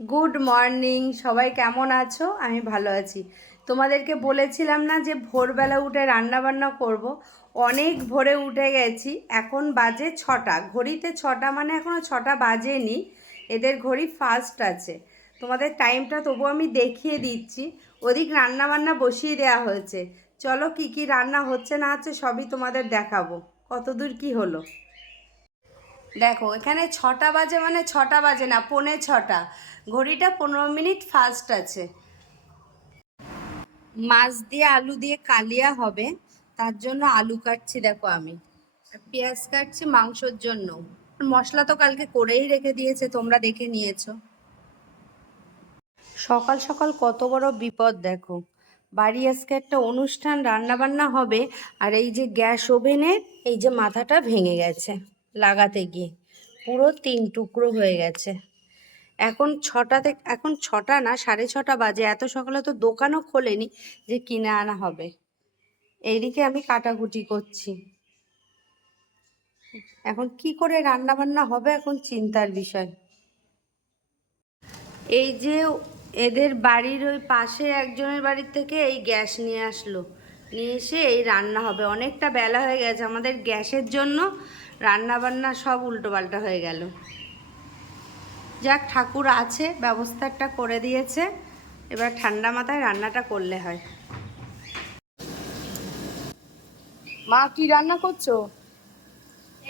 Good morning, সবাই কেমন আছো? আমি ভালো আছি। তোমাদেরকে বলেছিলাম না যে ভোরবেলা উঠে রান্না বান্না করব? অনেক ভোরে উঠে গেছি, এখন বাজে ছটা। ঘড়িতে ছটা মানে এখনও ছটা বাজেনি, এদের ঘড়ি ফার্স্ট আছে। তোমাদের টাইমটা তবু আমি দেখিয়ে দিচ্ছি। ওদিক রান্না বান্না বসিয়ে দেওয়া হয়েছে। চলো কি কি রান্না হচ্ছে না হচ্ছে সবই তোমাদের দেখাবো। কতদূর কি হলো? দেখো, এখানে ছটা বাজে মানে ছটা বাজে না, পৌনে ছটা। ঘড়িটা পনেরো মিনিট ফাস্ট আছে। মাছ দিয়ে আলু দিয়ে কালিয়া হবে, তার জন্য আলু কাটছি দেখো আমি। পেঁয়াজ কাটছি মাংসর জন্য। মশলা তো কালকে করেই রেখে দিয়েছে, তোমরা দেখে নিয়েছো। সকাল সকাল কত বড় বিপদ দেখো। বাড়ি আজকে একটা অনুষ্ঠান রান্না বান্না হবে, আর এই যে গ্যাস ওভেনের এই যে মাথাটা ভেঙে গেছে। লাগাতে গিয়ে। পুরো তিন টুকরো হয়ে গেছে। এখন ছটা থেকে এখন ছটা না, সাড়ে ছটা বাজে। এত সকালে তো দোকানও খোলেনি যে কিনে আনা হবে। এইদিকে আমি কাটাকুটি করছি। এখন কি করে রান্না বান্না হবে এখন চিন্তার বিষয়। এই যে এদের বাড়ির ওই পাশে একজনের বাড়ির থেকে এই গ্যাস নিয়ে আসলো। নিয়ে এসে এই রান্না হবে। অনেকটা বেলা হয়ে গেছে। আমাদের গ্যাসের জন্য রান্না বান্না সব উল্টোপাল্টা হয়ে গেল। যাক ঠাকুর আছে ব্যবস্থাটা করে দিয়েছে। এবার ঠান্ডা মাথায় রান্নাটা করলে হয়। মা কি রান্না করছ?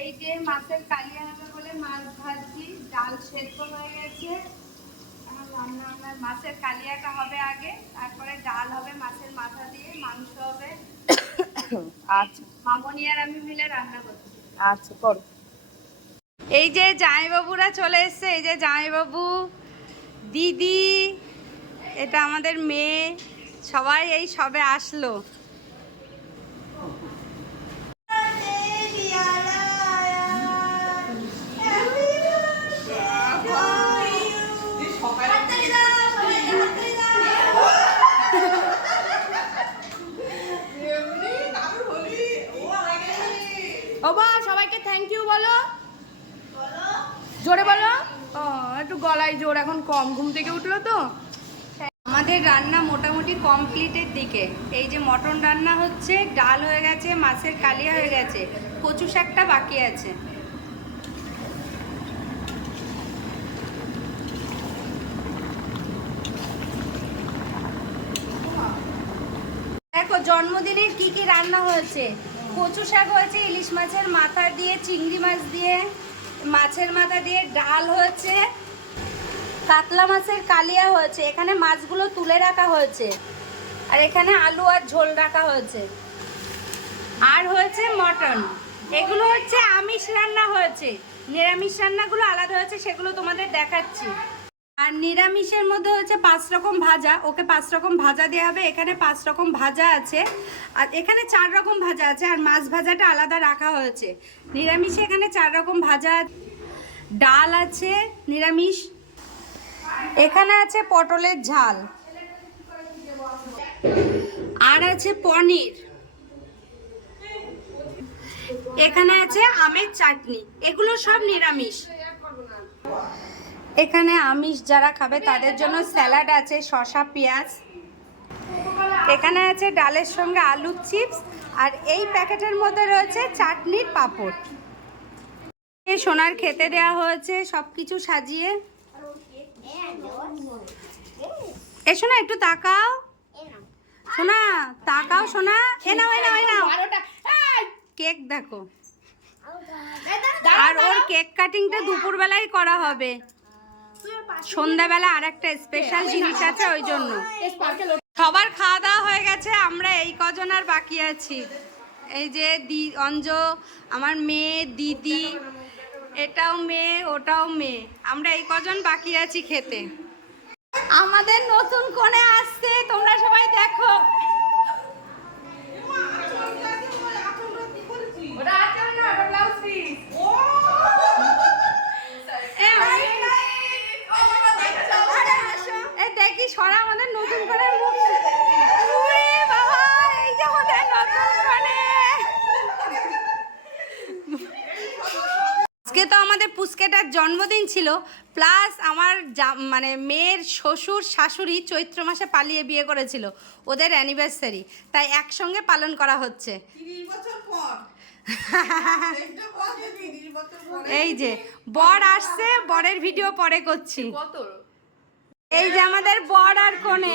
এই যে মাছের কালিয়া হবে বলে মাছ ভাজছি ডাল সেদ্ধ হয়ে গেছে। মাছের কালিয়াটা হবে আগে তারপরে ডাল হবে মাছের মাথা দিয়ে মাংস হবে। আচ্ছা মামনি আর আমি মিলে রান্না করছি। আচ্ছা করো এই যে জামাইবাবুরা চলে এসছে, এই যে জামাইবাবু, দিদি, এটা আমাদের মেয়ে, সবাই এই সবে আসলো। বাবা, সবাইকে থ্যাংক ইউ বলো। জোরে বলো। ও, একটু গলায় জোর, এখন কম। ঘুম থেকে উঠল তো। আমাদের রান্না মোটামুটি কমপ্লিটের দিকে। এই যে মটন রান্না হচ্ছে, ডাল হয়ে গেছে, মাছের কালিয়া হয়ে গেছে, কচু শাকটা বাকি আছে। দেখো জন্মদিনের কি কি রান্না হয়েছে? কচু শাক হয়েছে, ইলিশ মাছের মাথা দিয়ে, চিংড়ি মাছ দিয়ে, মাছের মাথা দিয়ে ডাল হয়েছে, কাতলা মাছের কালিয়া হয়েছে, এখানে মাছগুলো তুলে রাখা হয়েছে, আর এখানে আলু আর ঝোল রাখা হয়েছে। আর হয়েছে মটন। এগুলো হচ্ছে আমিষ রান্না হয়েছে। নিরামিষ রান্নাগুলো আলাদা হয়েছে, সেগুলো তোমাদের দেখাচ্ছি। আর নিরামিষের মধ্যে হচ্ছে পাঁচ রকম ভাজা, ওকে পাঁচ রকম ভাজা দেওয়া হবে, এখানে পাঁচ রকম ভাজা আছে। আর এখানে চার রকম ভাজা আছে, আর মাছ ভাজাটা আলাদা রাখা হয়েছে। নিরামিষে এখানে চার রকম ভাজা ডাল আছে, নিরামিষ। এখানে আছে পটলের ঝাল। আর আছে পনির। এখানে আছে আমের চাটনি। এগুলো সব নিরামিষ। এখানে আমিষ যারা খাবে তাদের জন্য স্যালাড আছে, শসা, পেঁয়াজ। এখানে আছে ডালের সঙ্গে আলুর চিপস, আর এই প্যাকেটের মধ্যে রয়েছে চাটনির পাঁপড়। এই সোনার খেতে দেওয়া হয়েছে সব কিছু সাজিয়ে। এ সোনা, একটু তাকাও। সোনা তাকাও সোনা। এ নাও এ নাও এ নাও। কেক দেখো। আর ওর কেক কাটিংটা দুপুরবেলায় করা হবে। সন্ধ্যাবেলা আর একটা স্পেশাল জিনিস আছে ওই জন্য। সবার খাওয়া দাওয়া হয়ে গেছে আমরা এই কজন আর বাকি আছি। এই যে দি অঞ্জ আমার মেয়ে দিদি এটাও মেয়ে ওটাও মেয়ে। আমরা এই কজন বাকি আছি খেতে। আমাদের নতুন কোণে আসছে তোমরা সবাই দেখো এ, এই দেখি সরা আমাদের নতুন করে মুখ উরে বাবা এই যে আমাদের নতুন করে আজকে তো আমাদের পুষ্কেটার জন্মদিন ছিল প্লাস আমার মানে মেয়ের শ্বশুর শাশুড়ি চৈত্র মাসে পালিয়ে বিয়ে করেছিল ওদের অ্যানিভার্সারি তাই একসঙ্গে পালন করা হচ্ছে। এই যে বর আসছে বরের ভিডিও পরে করছি। কত? এই যে আমাদের বর আর কোণে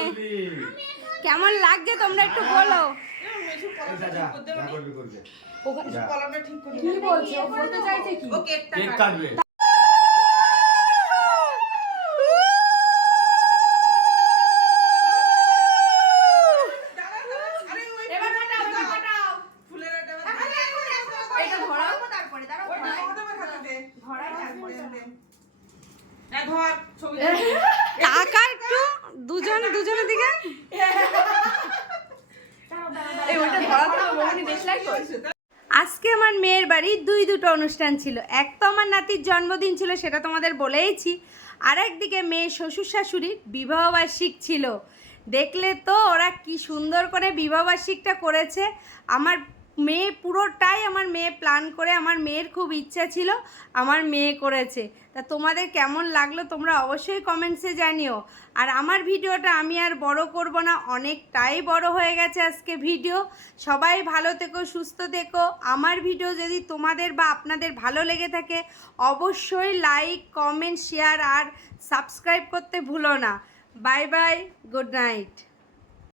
কেমন লাগছে তোমরা একটু বলো? করে কি বলছো? বলতে চাইছে কি ও কেকটা কেক কাটবে কাটবে আরে ওই এবার কাটাও এবার কাটাও ফুলের একটা এটা ধরাও তারপরে দাঁড়াও ধরাই তারপরে না ধর ছবি টাকা একটু দুজন দুজনের দিকে? আজকে আমার মেয়ের বাড়ি দুই দুটো অনুষ্ঠান ছিল। এক তো আমার নাতির জন্মদিন ছিল, সেটা তোমাদের বলেইছি। আর একদিকে মেয়ে শ্বশুর শাশুড়ির বিবাহবার্ষিক ছিল। দেখলে তো ওরা কি সুন্দর করে বিবাহবার্ষিকটা করেছে। আমার মেয়ে পুরোটাই আমার মেয়ে প্ল্যান করে, আমার মেয়ের খুব ইচ্ছা ছিল, আমার মেয়ে করেছে। তা তোমাদের কেমন লাগল তোমরা অবশ্যই কমেন্টসে জানিও। আর আমার ভিডিওটা আমি আর বড় করব না, অনেকটাই বড় হয়ে গেছে আজকে ভিডিও সবাই ভালো থেকো, সুস্থ থেকো। আমার ভিডিও যদি তোমাদের বা আপনাদের ভালো লেগে থাকে, অবশ্যই লাইক কমেন্ট শেয়ার আর সাবস্ক্রাইব করতে ভুলো না। Bye bye good night